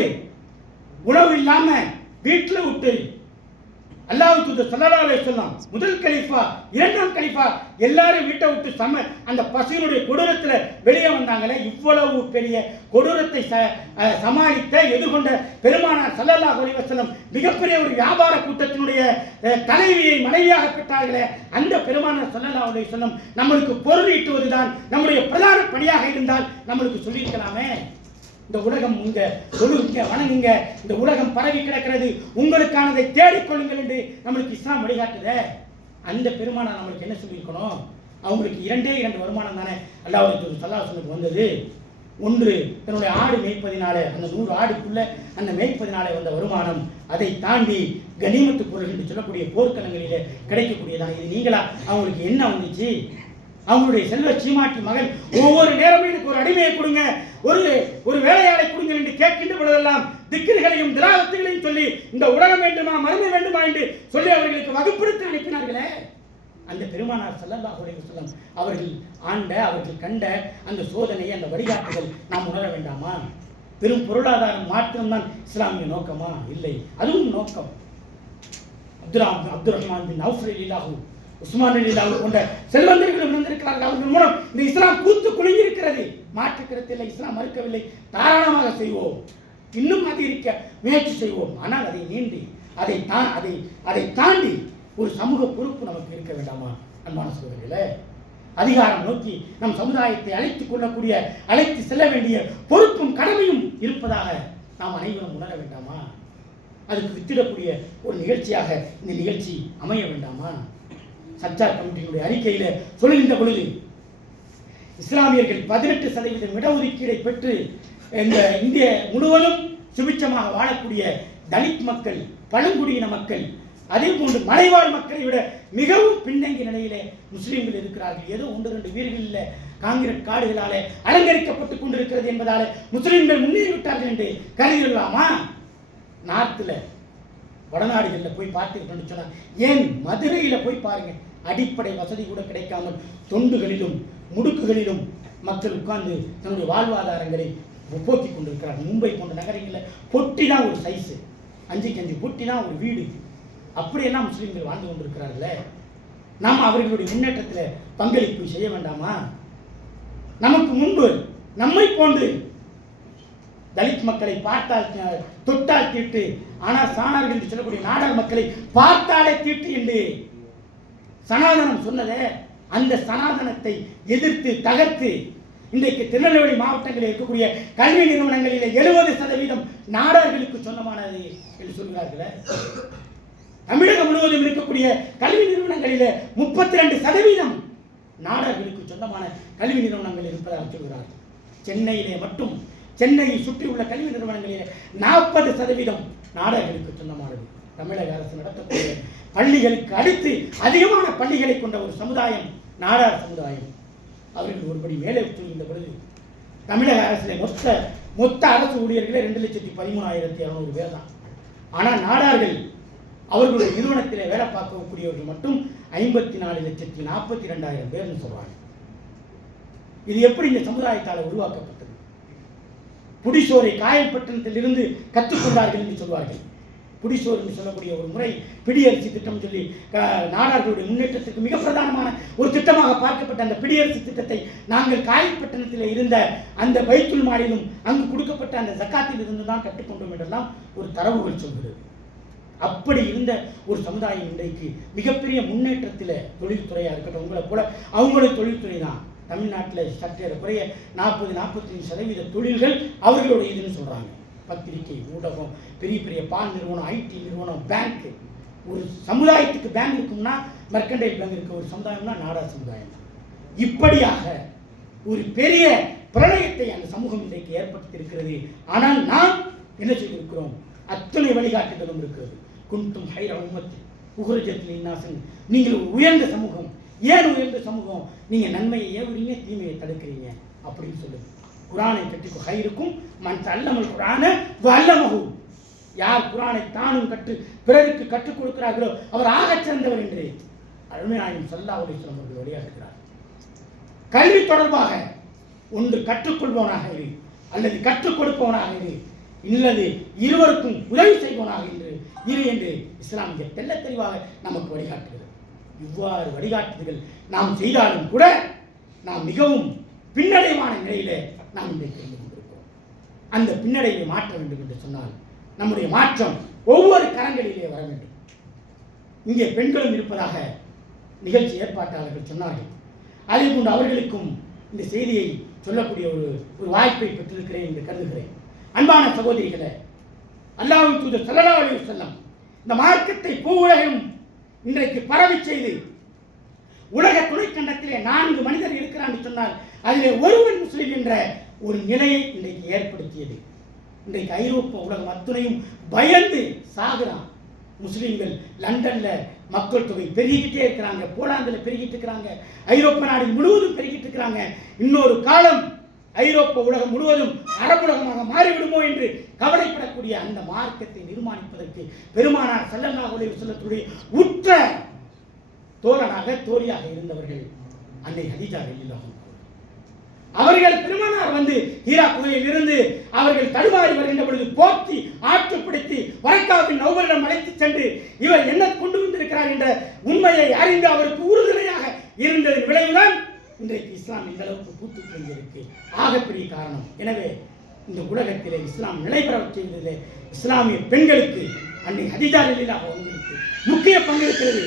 உணவு இல்லாம வீட்டில் விட்டு அல்லாஹ் தூதர் ஸல்லல்லாஹு அலைஹி வஸல்லம் முதல் கலீஃபா, 2ஆம் கலீஃபா எல்லாரும் வீட்டை விட்டு அந்த பசியினுடைய கொடூரத்தில் வெளியே வந்தாங்களே. இவ்வளவு பெரிய கொடூரத்தை சமாளித்த எதிர்கொண்ட பெருமானார் ஸல்லல்லாஹு அலைஹி வஸல்லம் மிகப்பெரிய ஒரு வியாபார கூட்டத்தினுடைய தலைவியை மனைவியாக பெற்றார்களே. அந்த பெருமானார் ஸல்லல்லாஹு அலைஹி வஸல்லம் நம்மளுக்கு பொருள் ஈட்டுவதுதான் நம்முடைய பிரதான பணியாக இருந்தால் நம்மளுக்கு சொல்லியிருக்கலாமே. இந்த உலகம் இங்க தொழுங்க வணங்குங்க, இந்த உலகம் பரவி கிடக்கிறது, உங்களுக்கானதை தேடிக்கொள்ளுங்கள் என்று நம்மளுக்கு இஸ்லாம் வழிகாட்டுதே. அந்த பெருமானார் நம்மளுக்கு என்ன சொல்லியிருக்கணும்? அவங்களுக்கு 2 வருமானம் தானே அல்லாஹ் ஸல்லல்லாஹு அலைஹி வஸல்லம் வந்தது. ஒன்று தன்னுடைய ஆடு மேய்ப்பதினாலே, அந்த 100 ஆடுக்குள்ள அந்த மேய்ப்பதினாலே வந்த வருமானம். அதை தாண்டி கனிமத்து பொருள் என்று சொல்லக்கூடிய போர்க்களங்களிலே கிடைக்கக்கூடியதான இது நீங்களா அவங்களுக்கு என்ன வந்துச்சு? அவங்களுடைய செல்வ சீமாட்டி மகன் ஒவ்வொரு நேரமும் எனக்கு ஒரு அடிமையை கொடுங்க, ஒரு வேலையாளை கொடுங்க என்று கேட்கின்ற பொழுதெல்லாம் திக்கிர்களையும் திராவத்துகளையும் சொல்லி இந்த உலகம் வேண்டுமா மறுமை வேண்டுமா என்று சொல்லி அவர்களுக்கு வகுப்படுத்தி அனுப்பினார்களே. அந்த பெருமானார் ஸல்லல்லாஹு அலைஹி வஸல்லம் அவர்கள் கண்ட அந்த சோதனை, அந்த வழிகாட்டுதல் நாம் உணர வேண்டாமா? பெரும் பொருளாதாரம் மாற்றம்தான் இஸ்லாமிய நோக்கமா? இல்லை, அதுவும் நோக்கம். அப்துர் ரஹ்மான் பின் அவுஃப் ரலியல்லாஹு, உஸ்மான் ரலியல்லாஹு போன்ற செல்வந்தர்கள் வந்திருக்கிறார்கள். அவர்கள் மூலம் இந்த இஸ்லாம் பூத்து குலுங்கியிருக்கிறது. மாற்றுக்கிறதில்லை, இஸ்லாம் மறுக்கவில்லை. தாராளமாக செய்வோம், இன்னும் அதிகரிக்க முயற்சி செய்வோம். ஆனால் அதை நீண்டி அதை தாண்டி ஒரு சமூக பொறுப்பு நமக்கு இருக்க வேண்டாமா? அன்பான சகோதரர்களே, அதிகாரம் நோக்கி நம் சமுதாயத்தை அழைத்து செல்ல வேண்டிய பொறுப்பும் கடமையும் இருப்பதாக நாம் அனைவரும் உணர வேண்டாமா? அதுக்கு வித்திடக்கூடிய ஒரு நிகழ்ச்சியாக இந்த நிகழ்ச்சி அமைய வேண்டாமா? சச்சார் கமிட்டியினுடைய அறிக்கையில சொல்கின்ற பொழுது இஸ்லாமியர்கள் 18% இடஒதுக்கீடை பெற்று இந்த இந்திய முழுவதும் சுபிட்சமாக வாழக்கூடிய தலித் மக்கள், பழங்குடியின மக்கள், அதே போன்று மலைவாழ் மக்களை விட மிகவும் பின்தங்கிய நிலையிலே முஸ்லீம்கள் இருக்கிறார்கள். ஏதோ 1-2 வீடுகளில் காங்கிரட் காடுகளாலே அலங்கரிக்கப்பட்டுக் கொண்டிருக்கிறது என்பதாலே முஸ்லீம்கள் முன்னேறிவிட்டார்கள் என்று கருதிடலாமா? நார்த்தில் வடநாடுகளில் போய் பார்த்துக்கிட்டோன்னு சொன்னால், ஏன் மதுரையில் போய் பாருங்க, அடிப்படை வசதி கூட கிடைக்காமல் தொண்டுகளிலும் முடுக்குகளிலும் மக்கள் உட்கார்ந்து தன்னுடைய வாழ்வாதாரங்களை போக்கிக் கொண்டிருக்கிறார்கள். மும்பை போன்ற நகரங்களில் பொட்டி தான் ஒரு சைஸு, 5க்கு 5 பொட்டி தான் ஒரு வீடு. அப்படியெல்லாம் முஸ்லீம்கள் வாழ்ந்து கொண்டிருக்கிறார்களே, நாம் அவர்களுடைய முன்னேற்றத்தில் பங்களிப்பு செய்ய வேண்டாமா? நமக்கு முன்பு நம்மை போன்று தலித் மக்களை பார்த்தால் தொட்டால் தீட்டு, ஆனால் சாணார்கள் என்று சொல்லக்கூடிய நாடார் மக்களை பார்த்தாலே தீட்டு என்று சனாதனம் சொன்னதே, அந்த சனாதனத்தை எதிர்த்து தகர்த்து இன்றைக்கு திருநெல்வேலி மாவட்டங்களில் இருக்கக்கூடிய கல்வி நிறுவனங்களில் 70% நாடார்களுக்கு சொந்தமானது என்று சொல்கிறார்களே. தமிழகம் முழுவதும் இருக்கக்கூடிய கல்வி நிறுவனங்களில் 32% நாடார்களுக்கு சொந்தமான கல்வி நிறுவனங்கள் இருப்பதாக சொல்கிறார்கள். சென்னையிலே மட்டும், சென்னையை சுற்றியுள்ள கல்வி நிறுவனங்களில் 40% நாடார்களுக்கு சொந்தமானது. தமிழக அரசு நடத்தக்கூடிய பள்ளிகளுக்கு அடுத்து அதிகமான பள்ளிகளை கொண்ட ஒரு சமுதாயம் நாடார் சமுதாயம். அவர்கள் ஒருபடி மேலே சொல்கின்ற பொழுது தமிழக அரசில் மொத்த அரசு ஊழியர்களே 2,13,200 பேர் தான். ஆனால் நாடார்கள் அவர்களுடைய நிறுவனத்தில் வேலை பார்க்கக்கூடியவர்கள் மட்டும் 54,42,000 பேர்னு சொல்றாங்க. இது எப்படி இந்த சமுதாயத்தால் உருவாக்கப்பட்டது? புடிசோரை காயல்பட்டினத்தில் இருந்து கற்றுக்கொண்டார்கள் என்று சொல்வார்கள். புடிசோர் என்று சொல்லக்கூடிய ஒரு முறை பிடியரசு திட்டம் சொல்லி நாடார்களுடைய முன்னேற்றத்திற்கு மிக பிரதானமான ஒரு திட்டமாக பார்க்கப்பட்ட அந்த பிடியரசு திட்டத்தை நாங்கள் காயல்பட்டினத்தில் இருந்த அந்த பைத்துல் மாலிலும் அங்கு கொடுக்கப்பட்ட அந்த ஜக்காத்தில் இருந்து தான் கற்றுக்கொண்டோம் என்றெல்லாம் ஒரு தரவுகள் சொல்கிறது. அப்படி இருந்த ஒரு சமுதாயம் இன்றைக்கு மிகப்பெரிய முன்னேற்றத்தில் தொழில்துறையாக இருக்கட்டும், உங்களை போல அவங்களுடைய தொழில்துறை தான். தமிழ்நாட்டில் சற்றே குறைய 40-45% தொழில்கள் அவர்களுடைய இதுன்னு சொல்கிறாங்க. பத்திரிகை, ஊடகம், பெரிய பெரிய பால் நிறுவனம், ஐடி நிறுவனம், பேங்க். ஒரு சமுதாயத்துக்கு பேங்க் இருக்கும்னா மெர்கண்டைல் பேங்க் இருக்க ஒரு சமுதாயம்னா நாடார் சமுதாயம். இப்படியாக ஒரு பெரிய பிரளயத்தை அந்த சமூகம் இன்றைக்கு ஏற்படுத்தி இருக்கிறது. ஆனால் நாம் என்ன செய்திருக்கிறோம்? அத்தனை வழிகாட்டுதலும் இருக்கிறது. குன்தும் ஹைர உம்மத்தி உஹ்ரிஜத் லின்னாஸ், நீங்கள் உயர்ந்த சமூகம். ஏன் உயர்ந்த சமூகம்? நீங்கள் நன்மையை ஏவுறீங்க, தீமையை தடுக்கிறீங்க அப்படின்னு சொல்லுது. குரானை கற்றுக்கோ, ஹைருக்கும் மன் தல்லமல் குரான வல்லமஹு, யார் குரானை தானும் கற்று பிறருக்கு கற்றுக் கொடுக்கிறார்களோ அவர் ஆகச் சிறந்தவர் என்று அருமைநாயகம் ஸல்லல்லாஹு அலைஹி வஸல்லம் அவர்கள் வழியாகிறார். கல்வி தொடர்பாக ஒன்று கற்றுக்கொள்பவனாக இரு, அல்லது கற்றுக் கொடுப்பவனாக இரு, இல்லது இருவருக்கும் உதவி செய்வனாக இரு என்று இஸ்லாம் மிக தெள்ள தெளிவாக நமக்கு வழிகாட்டுகிறது. இவ்வாறு வழிகாட்டுதல்கள் நாம் செய்தாலும் கூட நாம் மிகவும் பின்னடைவான நிலையிலே நாம் இன்றைக்கு இருந்து கொண்டிருக்கிறோம். அந்த பின்னடைவை மாற்ற வேண்டும் என்று சொன்னால் நம்முடைய மாற்றம் ஒவ்வொரு கரங்களிலே வர வேண்டும். இங்கே பெண்களும் இருப்பதாக நிகழ்ச்சி ஏற்பாட்டாளர்கள் சொன்னார்கள். அதே போன்று அவர்களுக்கும் இந்த செய்தியை சொல்லக்கூடிய ஒரு வாய்ப்பை பெற்றிருக்கிறேன் என்று கருதுகிறேன். அன்பான சகோதரிகளே, அல்லாஹ்வின் தூதர் ஸல்லல்லாஹு அலைஹி வஸல்லம் இந்த மார்க்கத்தை பூவுலகம் இன்றைக்கு பரவி செய்து உலக துணைக்கண்டத்திலே 4 மனிதர் இருக்கிறார் என்று சொன்னால் அதிலே ஒருவன் முஸ்லிம் என்ற ஒரு நிலையை இன்றைக்கு ஏற்படுத்தியது. இன்றைக்கு ஐரோப்பா உலகம் அத்துணையும் பயந்து சாகுறான். முஸ்லீம்கள் லண்டன்ல மக்கள் தொகை பெருகிக்கிட்டே இருக்கிறாங்க, போலாந்தில் பெருகிட்டு இருக்கிறாங்க, ஐரோப்பா நாடு முழுவதும் பெருகிட்டு இருக்கிறாங்க. இன்னொரு காலம் ஐரோப்பா உலகம் முழுவதும் அரபுலகமாக மாறிவிடுமோ என்று கவலைப்படக்கூடிய அந்த மார்க்கத்தை நிர்மாணிப்பதற்கு பெருமானார் ஸல்லல்லாஹு அலைஹி வஸல்லத்துடைய உற்ற தோழியாக இருந்தவர்கள் அன்னை ஹதீஜா ரலியல்லாஹு அன்ஹா. அவர்கள் பெருமானார் வந்து ஹீரா குகையில் இருந்து அவர்கள் தடுமாறி வருகின்ற பொழுது போர்த்தி ஆற்றுப்படுத்தி வரக்காவின் நௌபலிடம் அழைத்து சென்று இவர் என்ன கொண்டு வந்திருக்கிறார் என்ற உண்மையை அறிந்து அவருக்கு உறுதுணையாக இருந்ததன் விளைவுதான் இன்றைக்கு இஸ்லாம் இந்த அளவுக்கு பூத்து கொண்டிருக்கு. ஆகப்பெரிய காரணம். எனவே இந்த உலகத்திலே இஸ்லாம் நிலைபெறச் செய்வதிலே இஸ்லாமிய பெண்களுக்கு அன்னை ஹதீஜா ரலியல்லாஹு அவர்களுக்கு முக்கிய பங்கு இருக்கிறது.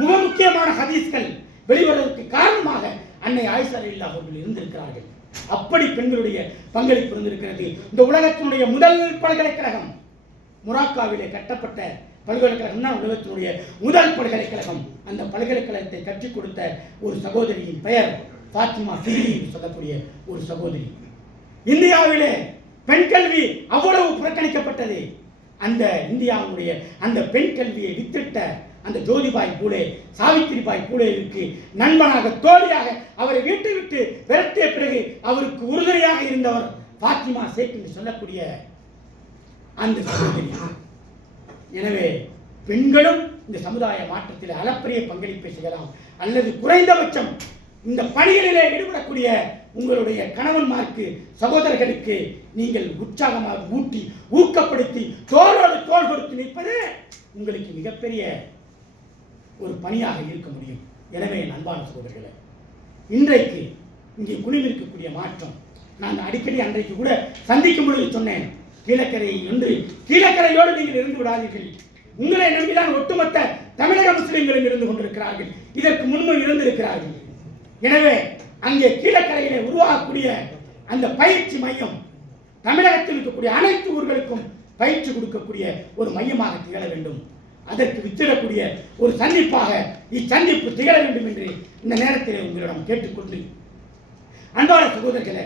மிக முக்கியமான ஹதீஸ்கள் வெளிவருவதற்கு காரணமாக அன்னை ஆயிஷா ரலியல்லாஹு அவர்கள் இருந்திருக்கிறார்கள். அப்படி பெண்களுடைய பங்களிப்பு இருந்திருக்கிறது. இந்த உலகத்தினுடைய முதல் பல்கலைக்கழகம் மொராக்காவிலே கட்டப்பட்ட பல்கலைக்கழகம் தான் உலகத்தினுடைய முதல் பல்கலைக்கழகம். அந்த பல்கலைக்கழகத்தை கற்றுக் கொடுத்த ஒரு சகோதரியின் பெயர் ஃபாத்திமா சிரி என்று சொல்லக்கூடிய ஒரு சகோதரி. இந்தியாவிலே பெண் கல்வி அவ்வளவு புறக்கணிக்கப்பட்டது. அந்த இந்தியாவுடைய அந்த பெண் கல்வியை வித்திட்ட அந்த ஜோதிபாய் பூலே, சாவித்திரிபாய் பூலேவுக்கு நண்பனாக தோழியாக அவரை வீட்டை விட்டு விரட்டிய பிறகு அவருக்கு உறுதுணையாக இருந்தவர் ஃபாத்திமா ஷேக் என்று சொல்லக்கூடிய அந்த சகோதரி. எனவே பெண்களும் இந்த சமுதாய மாற்றத்தில் அளப்பரிய பங்களிப்பை செய்யலாம். அல்லது குறைந்தபட்சம் இந்த பணிகளிலே ஈடுபடக்கூடிய உங்களுடைய கணவன்மாருக்கு, சகோதரர்களுக்கு நீங்கள் உற்சாகமாக ஊட்டி ஊக்கப்படுத்தி தோளோடு தோள் கொடுத்து நிற்பதே உங்களுக்கு மிகப்பெரிய ஒரு பணியாக இருக்க முடியும். எனவே அன்பான சகோதரர்களே, இன்றைக்கு இங்கே குழுமிருக்கக்கூடிய மாற்றம், நான் அடிக்கடி அன்றைக்கு கூட சந்திக்கும் பொழுது சொன்னேன், கீழக்கரை என்று கீழக்கரையோடு நீங்கள் இருந்து விடாதீர்கள். உங்களை நம்பிதான் ஒட்டுமொத்த தமிழக முஸ்லிம்களும் இருந்து கொண்டிருக்கிறார்கள், இதற்கு முன்பு இருந்திருக்கிறார்கள். எனவே அங்கே கீழக்கரையிலே உருவாகக்கூடிய அந்த பயிற்சி மையம் தமிழகத்தில் இருக்கக்கூடிய அனைத்து ஊர்களுக்கும் பயிற்சி கொடுக்கக்கூடிய ஒரு மையமாக திகழ வேண்டும். அதற்கு வித்திடக்கூடிய ஒரு சந்திப்பாக இச்சந்திப்பு திகழ வேண்டும் என்று இந்த நேரத்தில் உங்களிடம் கேட்டுக்கொண்டு, அன்பான சகோதரர்களே,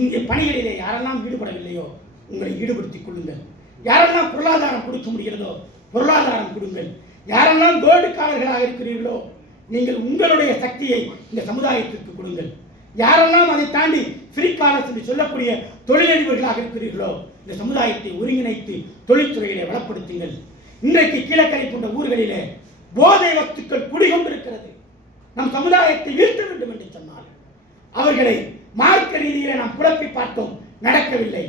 இங்கே பணிகளிலே யாரெல்லாம் ஈடுபடவில்லையோ உங்களை ஈடுபடுத்திக் கொள்ளுங்கள். யாரெல்லாம் பொருளாதாரம் கொடுக்க முடிகிறதோ பொருளாதாரம் கொடுங்கள். யாரெல்லாம் கோல்டுக்காரர்களாக இருக்கிறீர்களோ நீங்கள் உங்களுடைய சக்தியை இந்த சமுதாயத்திற்கு கொடுங்கள். யாரெல்லாம் அதை தாண்டி ஃப்ரீகாலர்ஸ் என்று சொல்லக்கூடிய தொழிலதிபர்களாக இருக்கிறீர்களோ இந்த சமுதாயத்தை ஒருங்கிணைத்து தொழில்துறையிலே வளப்படுத்துங்கள். இன்றைக்கு கீழக்கரை போன்ற ஊர்களிலே போதை வஸ்துக்கள் குடிகொண்டிருக்கிறது. நம் சமுதாயத்தை வீழ்த்த வேண்டும் என்று சொன்னால் அவர்களை மார்க்க ரீதியிலே நாம் குழப்பி பார்த்தோம், நடக்கவில்லை.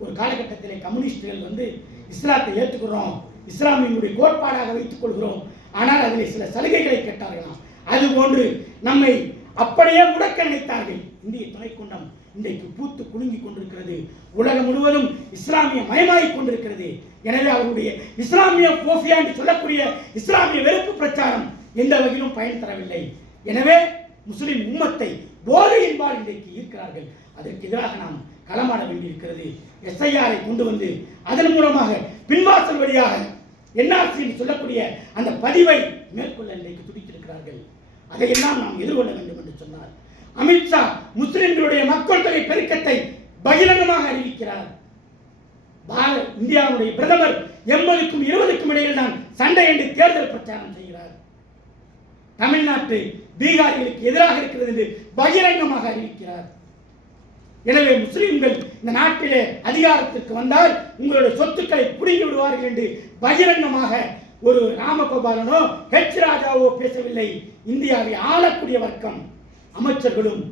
ஒரு காலகட்டத்திலே கம்யூனிஸ்டுகள் இஸ்லாத்தை ஏற்றுக்கிறோம், இஸ்லாமியனுடைய கோட்பாடாக வைத்துக் கொள்கிறோம், ஆனால் அதில் சில சலுகைகளை கேட்டார்களாம். அதுபோன்று நம்மை அப்படியே முடக்க நினைத்தார்கள். இந்திய துணைக்கொண்டம் இன்றைக்கு பூத்து குலுங்கி கொண்டிருக்கிறது. உலகம் முழுவதும் இஸ்லாமிய மயமாகிக் கொண்டிருக்கிறது. எனவே அவருடைய இஸ்லாமிய போஃபியா என்று சொல்லக்கூடிய இஸ்லாமிய வெறுப்பு பிரச்சாரம் எந்த வகையிலும் பயன் தரவில்லை. எனவே முஸ்லிம் உம்மத்தை போதையின்பால் இன்றைக்கு ஈர்க்கிறார்கள். அதற்கு எதிராக நாம் களமாட வேண்டியிருக்கிறது. எஸ்ஐஆரை கொண்டு வந்து அதன் மூலமாக பின்வாசல் வழியாக என்ஆர்சி என்று சொல்லக்கூடிய அந்த பதிவை மேற்கொள்ள இன்றைக்கு துடித்திருக்கிறார்கள். அதையெல்லாம் நாம் எதிர்கொள்ள வேண்டும் என்று சொன்னார். அமித்ஷா முஸ்லிம்களுடைய மக்கள் தொகை பெருக்கத்தை பகிரங்கமாக அறிவிக்கிறார். இந்தியாவுடைய பிரதமர் 80க்கும் 20க்கும் இடையில் தான் சண்டை என்று தேர்தல் பிரச்சாரம் செய்கிறார். தமிழ்நாட்டு பீகாரிகளுக்கு எதிராக இருக்கிறது என்று பகிரங்கமாக அறிவிக்கிறார். எனவே முஸ்லிம்கள் இந்த நாட்டிலே அதிகாரத்திற்கு வந்தால் உங்களுடைய சொத்துக்களை புடுங்கி விடுவார்கள் என்று பகிரங்கமாக ஒரு ராமகோபாலனோ ஹெச் ராஜாவோ பேசவில்லை. இந்தியாவை ஆளக்கூடிய வர்க்கம், அமைச்சர்களும்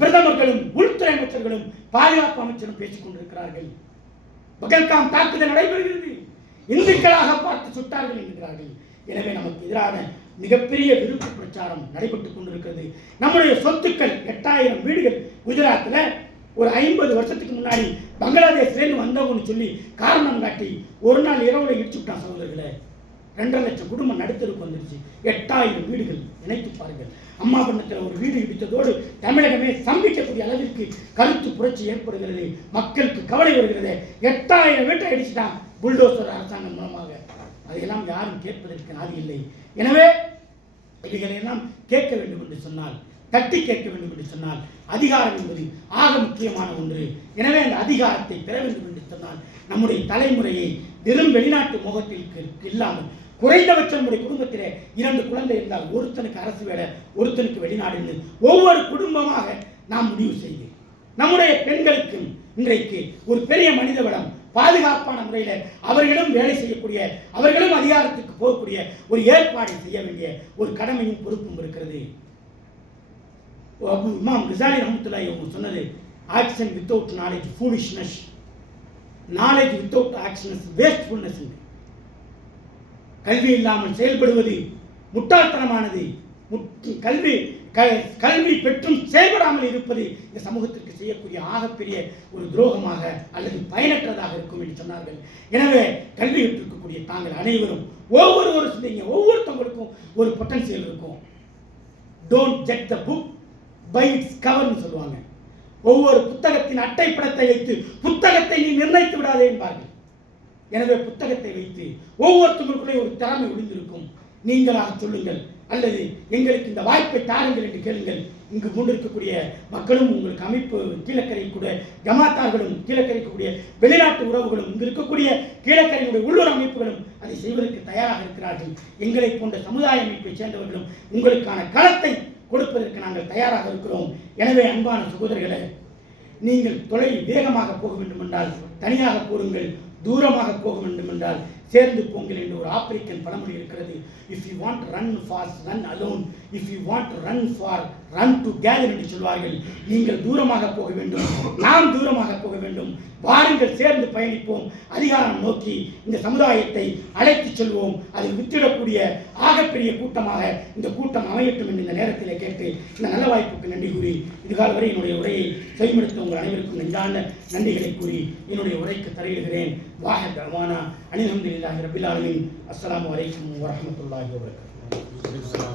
பிரதமர்களும் உள்துறை அமைச்சர்களும் பாதுகாப்பு அமைச்சரும் பேசிக் கொண்டிருக்கிறார்கள். பகல்காம் தாக்குதல் நடைபெறுகிறது, இந்துக்களாக பார்த்து சுட்டார்கள் என்கிறார்கள். எனவே நமக்கு எதிரான மிகப்பெரிய விருப்பு பிரச்சாரம் நடைபெற்றுக் கொண்டிருக்கிறது. நம்முடைய சொத்துக்கள் 8000 வீடுகள் குஜராத்தில் ஒரு 50 வருஷத்துக்கு முன்னாடி பங்களாதேஷ்லேருந்து வந்தவங்கன்னு சொல்லி காரணம் காட்டி ஒரு நாள் இரவுல இடிச்சு விட்டான் சகோதரர்களை. 2.5 லட்சம் குடும்பம் நடுத்தருக்கு வந்துருச்சு. 8000 வீடுகள் நினைத்து பாருங்கள். அம்மாபண்ணத்தில் ஒரு வீடு இடித்ததோடு தமிழகமே சம்பிக்கக்கூடிய அளவிற்கு கருத்து புரட்சி ஏற்படுகிறது. மக்களுக்கு கவலை வருகிறது. 8000 வீட்டை அடிச்சுட்டான் புல்டோசர் அரசாங்கம் மூலமாக. அதையெல்லாம் யாரும் கேட்பதற்கு நாதி இல்லை. எனவே இவைகளெல்லாம் கேட்க வேண்டும் என்று சொன்னால், தட்டி கேட்க வேண்டும் என்று சொன்னால் அதிகாரம் என்பது ஆக முக்கியமான ஒன்று. எனவே அந்த அதிகாரத்தை பெற வேண்டும் என்று சொன்னால் நம்முடைய தலைமுறையை வெறும் வெளிநாட்டு முகத்தில் இல்லாமல் குறைந்தபட்சம் நம்முடைய குடும்பத்திலே 2 குழந்தை இருந்தால் ஒருத்தனுக்கு அரசு வேலை, ஒருத்தனுக்கு வெளிநாடு, ஒவ்வொரு குடும்பமாக நாம் முடிவு செய்து நம்முடைய பெண்களுக்கும் இன்றைக்கு ஒரு பெரிய மனித வளம் பாதுகாப்பான முறையில் அவர்களும் வேலை செய்யக்கூடிய, அவர்களும் அதிகாரத்துக்கு போகக்கூடிய ஒரு ஏற்பாடு செய்ய வேண்டிய ஒரு கடமையும் பொறுப்பும் இருக்கிறது. இமாம் கசாலி ரஹ்மத்துல்லாஹி அவங்க சொன்னது, action without knowledge foolishness, knowledge without action wastefulness. கல்வி இல்லாமல் செயல்படுவது முட்டாள்தனமானது. கல்வி பெற்றும் செயல்படாமல் இருப்பது இந்த சமூகத்திற்கு செய்யக்கூடிய ஆகப்பெரிய ஒரு துரோகமாக அல்லது பயனற்றதாக இருக்கும் என்று சொன்னார்கள். எனவே கல்வி பெற்றிருக்கக்கூடிய தாங்கள் அனைவரும் ஒவ்வொருவரும் சிந்திங்க. ஒவ்வொருத்தவங்களுக்கும் ஒரு பொட்டன்சியல் இருக்கும். Don't judge the book by its கவர்னு சொல்லுவாங்க. ஒவ்வொரு புத்தகத்தின் அட்டைப்படத்தை வைத்து புத்தகத்தை நீ நிர்ணயித்து விடாதே என்பார்கள். எனவே புத்தகத்தை வைத்து ஒவ்வொருத்தவங்களுக்குள்ளே ஒரு திறமை ஒளிந்திருக்கும். நீங்களாக சொல்லுங்கள் அல்லது எங்களுக்கு இந்த வாய்ப்பை தாருங்கள் என்று கேளுங்கள். இங்கு கொண்டிருக்கக்கூடிய மக்களும் உங்களுக்கு அமைப்பு கீழக்கரை கூட ஜமாத்தார்களும் கீழக்கரைக்கக்கூடிய வெளிநாட்டு உறவுகளும் இங்கு இருக்கக்கூடிய கீழக்கரையுடைய உள்ளூர் அமைப்புகளும் அதை செய்வதற்கு தயாராக இருக்கிறார்கள். எங்களை போன்ற சமுதாய அமைப்பை சேர்ந்தவர்களும் உங்களுக்கான களத்தை கொடுப்பதற்கு நாங்கள் தயாராக இருக்கிறோம். எனவே அன்பான சகோதரர்களே, நீங்கள் வேகமாக போக வேண்டும் என்றால் தனியாக போருங்கள், தூரமாக போக வேண்டும் என்றால் சேர்ந்து போங்கள் என்று ஒரு ஆப்பிரிக்கன் பழமொழி இருக்கிறது. If you want run fast run alone, if you want run for run together என்று சொல்வார்கள். நீங்கள் தூரமாக போக வேண்டும், நாம் தூரமாக போக வேண்டும். வாருங்கள், சேர்ந்து பயணிப்போம், அதிகாரம் நோக்கி இந்த சமுதாயத்தை அழைத்துச் செல்வோம். அதில் வித்திடக்கூடிய ஆகப்பெரிய கூட்டமாக இந்த கூட்டம் அமையட்டும் என்று இந்த நேரத்தில் கேட்டு இந்த நல்ல வாய்ப்புக்கு நன்றி கூறி இதுகால வரை என்னுடைய உரையை செய்மெடுத்த உங்கள் அனைவருக்கும் நன்றான நன்றிகளை கூறி என்னுடைய உரைக்கு தரையிடுகிறேன். வாஹத் அமானா அல்ஹம்துலில்லாஹி ரப்பில் ஆலமீன். அஸ்ஸலாமு அலைக்கும் வரஹ்மத்துல்லாஹி வபரகாத்துஹு.